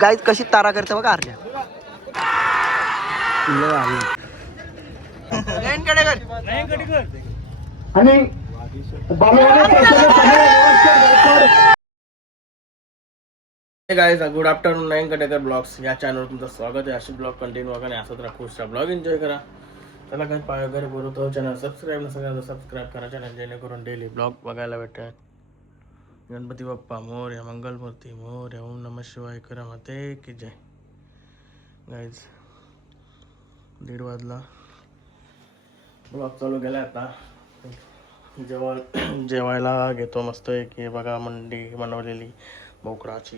Guys कशी तारा करते बघा आरल्या. आणि गाईज गुड आफ्टरनून. नयन कटेकर ब्लॉग्स या चॅनलवर तुमचं स्वागत आहे. अशी ब्लॉग कंटिन्यू बघा आणि असंच राहा. खुश राहा, ब्लॉग एन्जॉय करा. चला काही पाय वगैरे बोलतो. चॅनल सबस्क्राईब नसेल तर सबस्क्राईब करा चॅनल, जेणेकरून डेली ब्लॉग बघायला भेटतात. गणपती बाप्पा मोरया, मंगलमूर्ती मोरया, ओम नमः शिवाय, करा माते की जय. गाईज 1:30 वाजला, ब्लॉग चालू केला. आता जेवायला घेतो मस्त की बघा मंडी बनवलेली बोकडाची.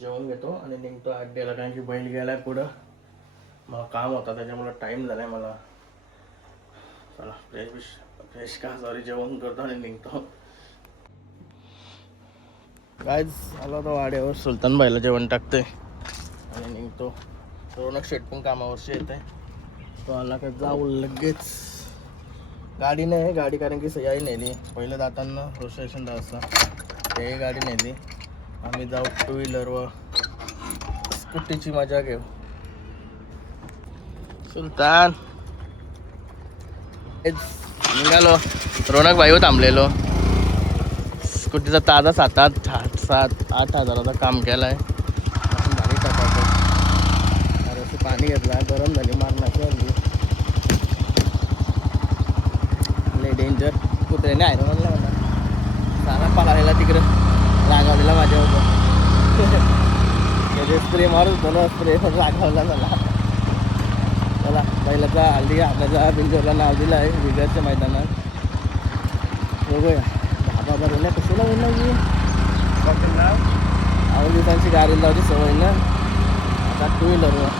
जेवण घेतो आणि निघतो अड्ड्याला, कारण की बैल गेलाय पुढं. मला काम होता त्याच्यामुळे टाईम झालाय मला. चला फ्रेश का सॉरी जेवण करतो आणि निघतो. गाईज आलो होतो वाड्यावर, सुलतान भाईला जेवण टाकते आणि निघतो. रोनक शेट पण कामावरशी येते. तो आला का जाऊ लगेच. गाडी नाही गाडी, कारण की सयाही नेली पहिलं जाताना प्रोसेशन असं तेही गाडी नेली. आम्ही जाऊ टू व्हीलर व स्कूटीची मजा घेऊ. सुलतान निघालो. रोनक भाई थांबलेलो. स्कूटीचा ताजा 7-8 हजाराचा काम केलाय. भारी टाकायचं. अरे पाणी घेतला, गरम झाली मारण्याची हल्ली. लय डेंजर. कुत्र्याने आहे म्हणलं मला सारा पळालेला तिकडं रागावलेला माझ्यावर. त्याचे स्प्रे मारत होतो ना, स्प्रे पण रागावला मला. चला बैलाचा हल्ली आपल्याला बिंजोरला नाव दिलं आहे विगरच्या मैदानात. बघूया 10,000 होण्या कशाला होणार की आवड दिवसांची गाडी लावली सवय ना. आता टू व्हीलरवर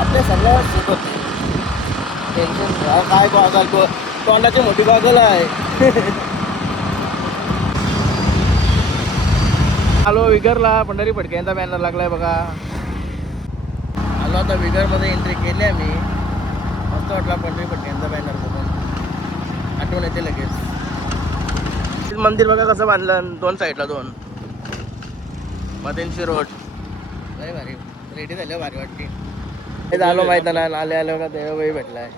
आपल्या सगळ्या शिकवते. टेन्शन काय गॉगल, तोंडाची मोठी गॉगल आहे. आलो विगरला. पंढरी फडक्यांचा बॅनर लागलाय बघा. आलो आता विगरमध्ये एंट्री केली आम्ही. मस्त वाटला पंढरी फडक्यांचा बॅनर बघून, आठवण येते लगेच. मंदिर बघा कसं बांधलं, 2 साईडला 2. मदेंशी रोड लय भारी रेडी झालं, भारी वाटते. हे झालो मैदानात आले का देवबाई भेटलाय.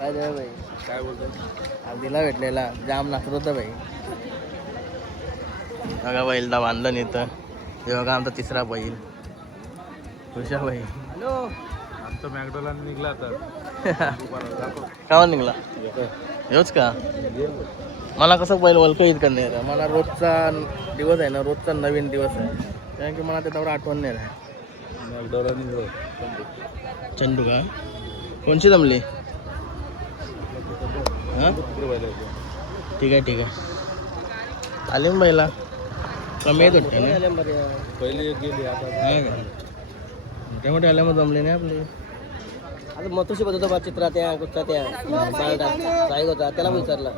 काय देवबाई काय बोलतो, आधीला भेटलेला जाम नाचत होता भाई. बघा बैलदा बांधलं नाही तर. हे बघा आमचा 3रा बैल खुशा भाई. हॅलो आमचा मॅकडोला निघला तर कावा निघला हेच का. मला कसं बैल वलकं का नाही रे. मला रोजचा दिवस आहे ना, रोजचा नवीन दिवस आहे, कारण की मला त्याच्यावर आठवण नाही राह. चंदू का कोणची जमली. हां ठीक आहे आले मग बैला कमी येत होते ना पहिले एक गेली. आता मोठ्या मोठ्या आल्या मग जमले नाही आपले. आता मतुशी बघतो बा चित्रा त्या कुठचा त्या साई होता त्याला विचारला.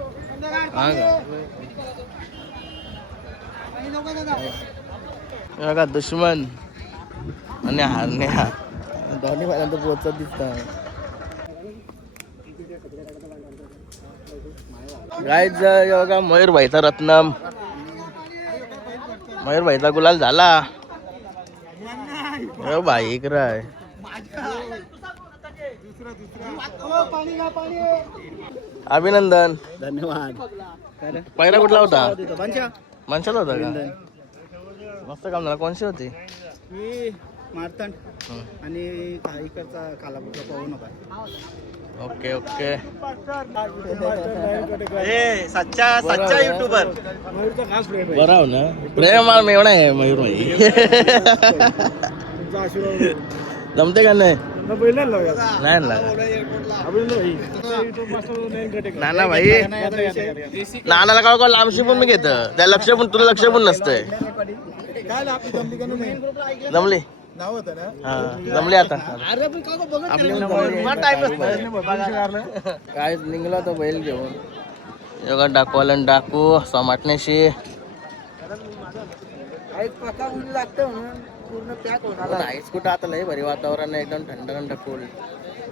हा का बघा दुश्मन आणि हारणे हा दोन्ही पहिल्यांदा पोचत दिसत. गाईज बघा मयूर भाईचा रत्नम, मयूर भाईचा गुलाल झाला. भाई इकडं आहे. अभिनंदन धन्यवाद. पहिला कुठला होता. मनशाला होता का. मस्त काम झालं. कोणशी होती. मारतंड आणि इकडचा कालापूरचा पवन होता. ओके सच्चा युट्यूबर बरा हो ना. प्रेम मेवणा आहे मयूर भाई. जमते का नाही. नाना भाई नानाला का लांबशी पण मी घेत त्या लक्ष पण तुला लक्ष पण नसतंय. जमली हा जमली आता काय निघला तो बैल घेऊन. योगा डाकूवाला डाकू समाटण्याशी नाहीच कुठं. आता लय भारी वातावरण आहे, एकदम थंड कूल.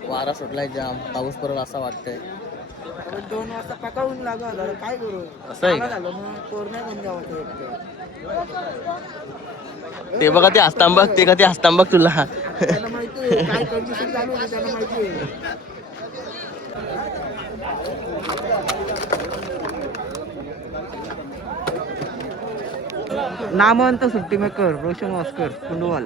वारा सुटलाय जाम, पाऊस पडेल असं वाटतंय. 2 वाजता पकावून लागला झालं काय करू असं आहे का? झालं मग पोर नाही बंद गावाचं ते बघा ते हसतांब बघ ते का ते हसतांब बघ तुला त्याला माहिती आहे काय कंडिशन चालू होती त्याला माहिती आहे. नामवंत सुट्टी मेकर रोशन वास्कर कुंडवाल.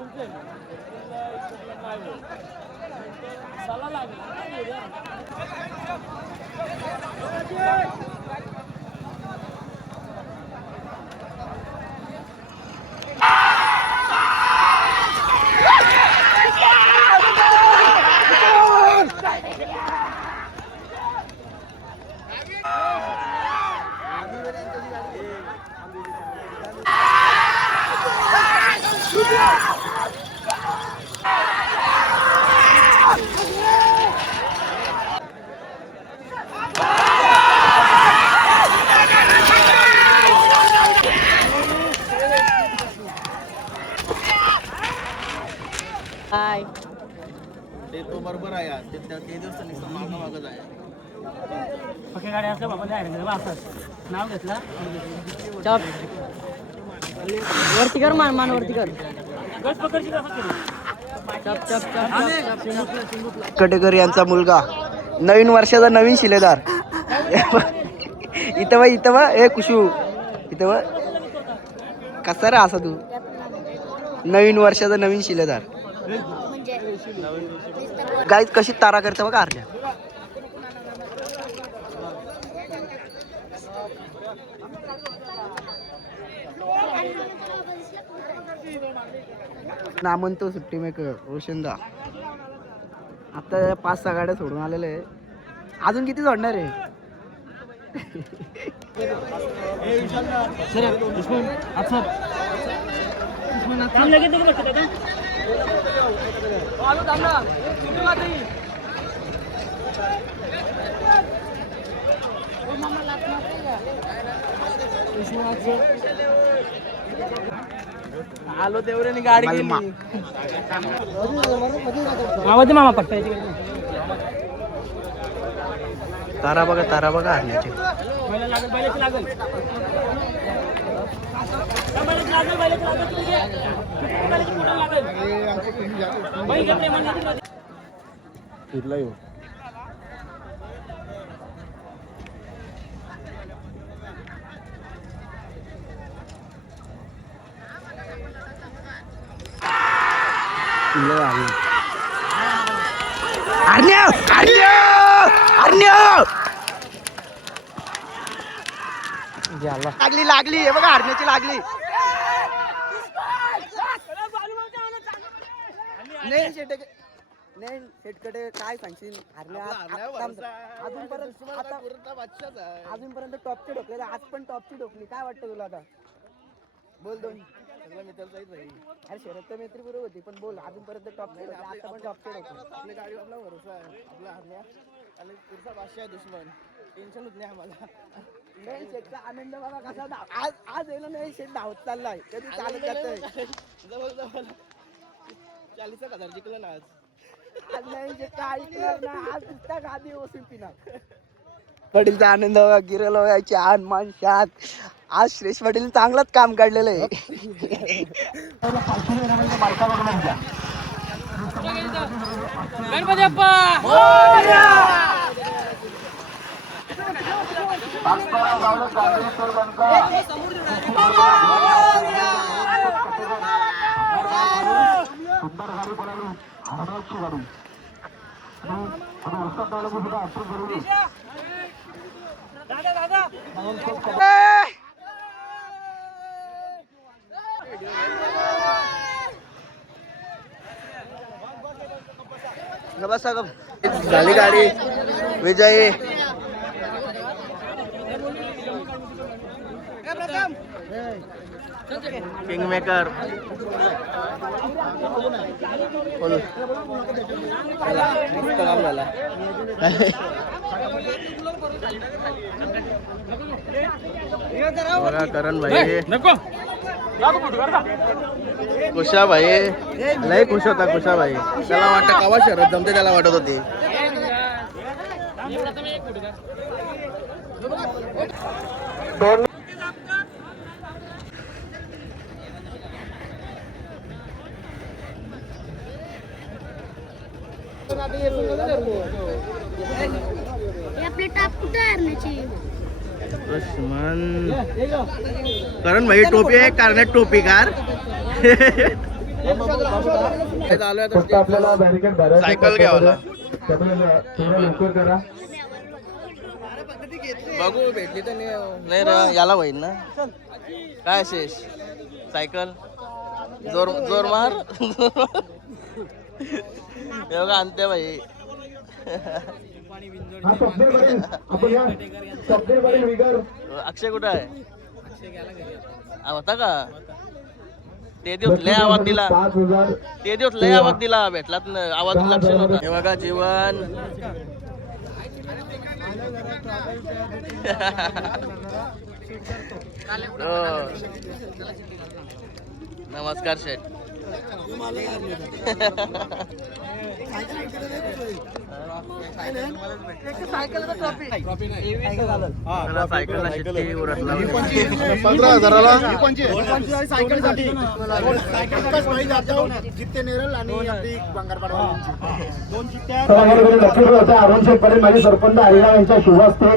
हाय ते तो बरोबर आहे यार. ते दिवस नुसतं मागं मागच आहे. पक्के गाडी असलं बाबा जायला असंच नाव घेतलं चप वरती कर मान वरती कर गट पकडची कसं करू चप चप चप कटेकर यांचा मुलगा नवीन वर्षाचा नवीन शिलेदार. इथं बा ए कुशू इथं बा कसा रे असा तू नवीन वर्षाचा नवीन शिलेदार. गाईत कशी तारा करते बघा आरल्या. नामंत सुट्टी मेकर रोशनदा आता 5-6 गाड्या सोडून आलेले आहे. अजून किती सोडणार आहे. आलो तेवढ्याने गाडी गेली. मामा पट्टा तारा बघा हरण्याची. फिरला येऊ लागली हे बघा हरण्याची लागली. नाही शेटकडे काय सांगशील अजूनपर्यंत टॉपची ढोकले आज पण टॉपची ढोकली. काय वाटतं तुला आता बोल. दोन अरे शरद तर मैत्री बरोबर होती पण बोल अजूनपर्यंत टॉपची आता पण टॉपची ढोकली. आपल्या गाडीवरला भरोसा आहे आपला हरण्या आणि पुढचा बादशाह आहे दुश्मन. टेन्शनच नाही आम्हाला. नाही शेटचा आनंद बाबा कसा आज आहे ना. नाही शेट धावत चाललाय कधी चालत जातोय जवळ 40,000 जिंकलं ना आज. नाही शेटचा ऐकणार ना आज नुसता गादी वसून पिणार. वडीलचा आनंद बघा गिरल छान मान शात. आज श्रेष वडील चांगलंच काम काढलेलं आहे. गणपती बाप्पा झाली गाडी विजयी. किंगमेकर काम झाला. बघा करण भाई कुशा भाई लय खुश होता. कुशा भाई त्याला वाटत कवा शरद जमते त्याला वाटत होती. आपले टाप कुठे हरण्याची कारण भाई टोपी आहे कारण्यात टोपी कार फक्त आपल्याला बॅरिकेड भरायचं सायकल घ्यावं त्यामुळे थोडं लवकर करा. बघू भेटली तर नाही रे याला होईल ना काय शेष सायकल जोर जोर मार हे बघा आणते भाई हा सब्जेक्ट आपण या सब्जेक्ट विगर अक्षय कुठं आहे होता का ते दिवस लय आवाज दिला 5000 ते दिवस लय आवाज दिला भेटलात ना आवाज लक्ष नव्हता हे बघा जीवन नमस्कार शेठ सायकल शेट्टी उरतला 15,000ला अरुण शेठ पटेल माझे सरपंच हरिराव यांच्या शुभ हस्ते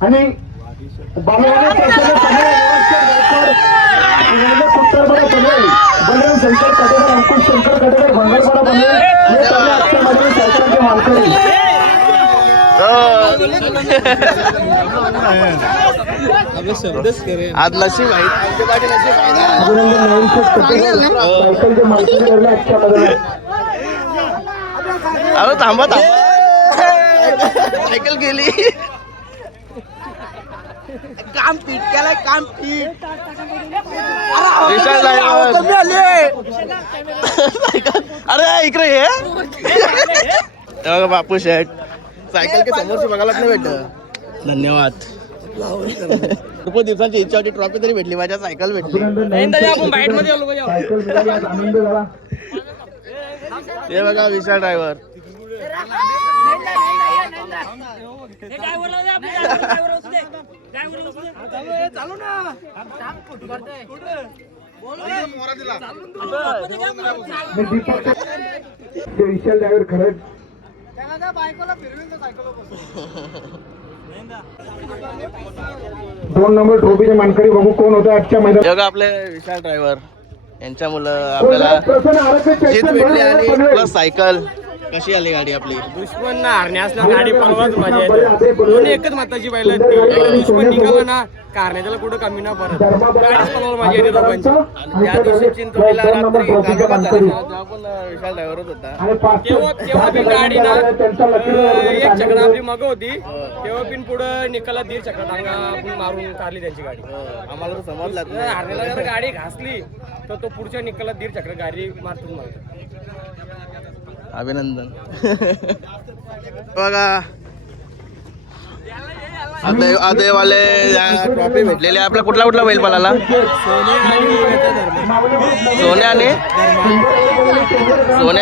आणि बलराम शंकर कटेकर अंकुश शंकर कटेकर भंगारपाडा बनेल सायकलचे मालकरी आज नशीब आहे अभिनंदन नवीन शेठ कटेकर सायकलचे मालकरी ठरले आजच्या मैदानात. अरे थांबा थांबा सायकल गेली काम पीठ केलाय काम पीठ विशाल driver. अरे इकडे ये बघा बापू शेठ सायकल के समोरची बघायला नाही भेटत धन्यवाद खूप दिवसांची इच्छा होती ट्रॉफी तरी भेटली माझ्या सायकल भेटली अभिनंदन नवीन शेठ कटेकर सायकल मिळाली आज आनंद झाला. हे बघा विशाल ड्रायव्हर मी दीपक ते विशाल ड्रायव्हर खरंच दोन नंबर ट्रॉफीचे मानकरी बघू कोण होते आजच्या मैदानात. हे बघा आपले विशाल ड्रायव्हर यांच्या मुलं आपल्याला जीत भेटली आणि प्लस सायकल कशी आली गाडी आपली दुश्मन ना हरण्यासला गाडी पळवाच मजा येते दोन्ही एकच मताची पाहिलं एकदा दुश्मन निघाला ना कारण्याला कुठं कमी ना परत गाडीच पळवायला मजा येते दोघांची आणि त्या दिवशी चिंचोलीला रात्री गालबोट झाली तेव्हा पण विशाल ड्रायव्हरच होता तेव्हा बी गाडी ना एक चक्र आपली मग होती तेव्हा बिन पुढं निकाला दीड चक्र टांगा आपण मारून काढली त्यांची गाडी आम्हाला तर समजलाच नाही हरण्याला जर गाडी घासली तर तो पुढच्या निकाला दीड चक्र गाडी मारतून मारतो अभिनंदन बघा आदेवाले ट्रॉफी भेटलेली आपला कुठला कुठला बैल पळाला सोन्या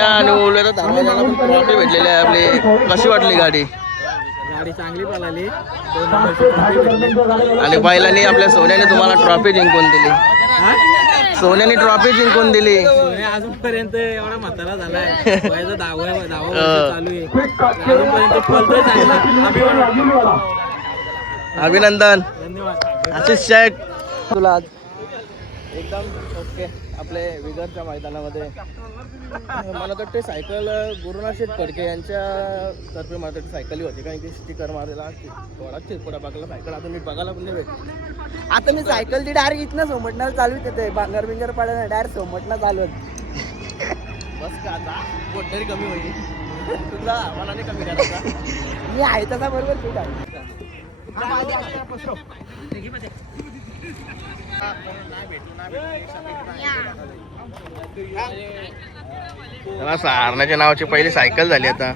आणि उलवेचा दरवाजाला पण ट्रॉफी भेटलेली आहे आपली कशी वाटली गाडी गाडी चांगली पळाली आणि बैलांनी आपल्या सोन्याने तुम्हाला ट्रॉफी जिंकून दिली सोन्याने ट्रॉफी जिंकून दिली अजूनपर्यंत एवढा म्हातारा झालाय वयाचा दहावा चालू आहे अजूनपर्यंत पळतोय चांगला अभिनंदन धन्यवाद आशिष शेठ तुला आज एकदम ओके आपले विदर्भच्या मैदानामध्ये मला वाटते सायकल गुरुनाथ शेठ फडके यांच्या तर्फे मला वाटते सायकली होती कारण की स्टिकर मारलेला थोडा चिरपडा बघायला सायकल अजून नीट बघायला पण नाही भेटली आता मी सायकल ती डायरेक्ट इथनं सोमटणार चालू येते भांगर बिंगर पडायला डायरेक्ट सोमटणार चालू होत बस का आता पोट तरी कमी होईल तुझा मला नाही कमी करायचा मी आहे तसा बरोबर फिट आहे सारण्याच्या नावाची पहिली सायकल झाली आता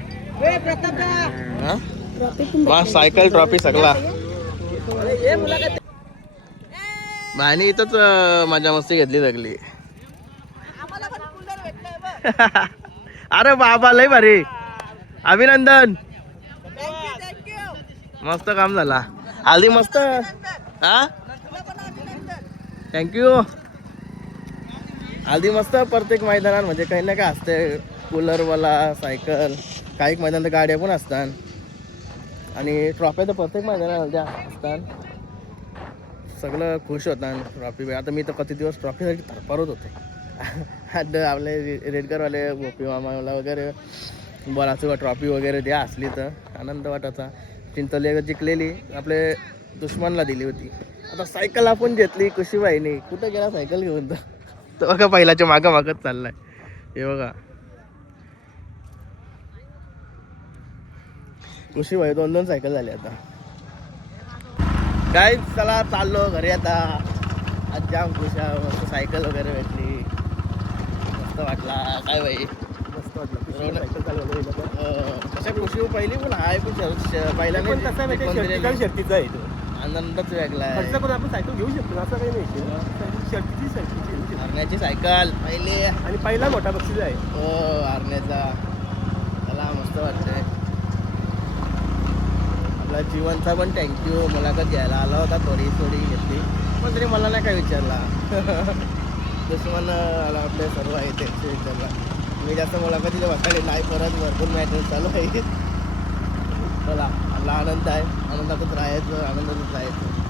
सायकल ट्रॉफी सगळा भानी इथंच मजा मस्ती घेतली सगळी अरे बाबा लय भारी अभिनंदन. मस्त काम झाला. हल्दी मस्त. हा थँक्यू. हल्दी मस्त. प्रत्येक मैदानात म्हणजे काही ना काय असते. कूलरवाला, सायकल, काही मैदानात गाड्या पण असतात आणि ट्रॉफ्या तर प्रत्येक मैदानात असतात. सगळं खुश होतात ट्रॉफी. आता मी तर किती दिवस ट्रॉफीसाठी थरपरत होतो. आपले रेडकरवाले गोपी मामाला वगैरे बोलायचं ट्रॉफी वगैरे द्या असली तर आनंद वाटायचा. चिंचोली जिंकलेली आपले दुश्मनला दिली होती. आता सायकल आपण घेतली कुशीबाईने. कुठं गेला सायकल घेऊन तर बघा पहिल्याच्या मागं मागत चाललाय. हे बघा कुशीबाई 2-2 सायकल झाली आता. काय चला चाललो घरी आता. आज जाम खुश आहे. मस्त सायकल वगैरे भेटली. मस्त वाटला. काय बाई मस्त वाटलं सायकल चालवलं. तशा खुशी पहिली पण आहे पण पहिल्याने पण कसं आहे शर्तीचा आहे तो. आनंदच वेगळा आहे. खर्च करून आपण सायकल घेऊ शकतो असं काही नाही. शर्तीची हरण्याची सायकल पहिली आणि पहिला मोठा बक्षीस आहे. हो हरण्याचा. त्याला मस्त वाटतंय. आपला जीवनचा पण थँक्यू. मुलाखत घ्यायला आला होता. थोडी घेतली पण तरी मला नाही काय विचारला. दुश्मन आला आपले सर्व आहे त्यांचे विचारला. मी जास्त मुलाखतीला बसायला नाही. परत भरपूर मॅचेस चालू आहे. चला आपला आनंद आहे. आनंदातच राहायचं. आनंदातच राहायचं.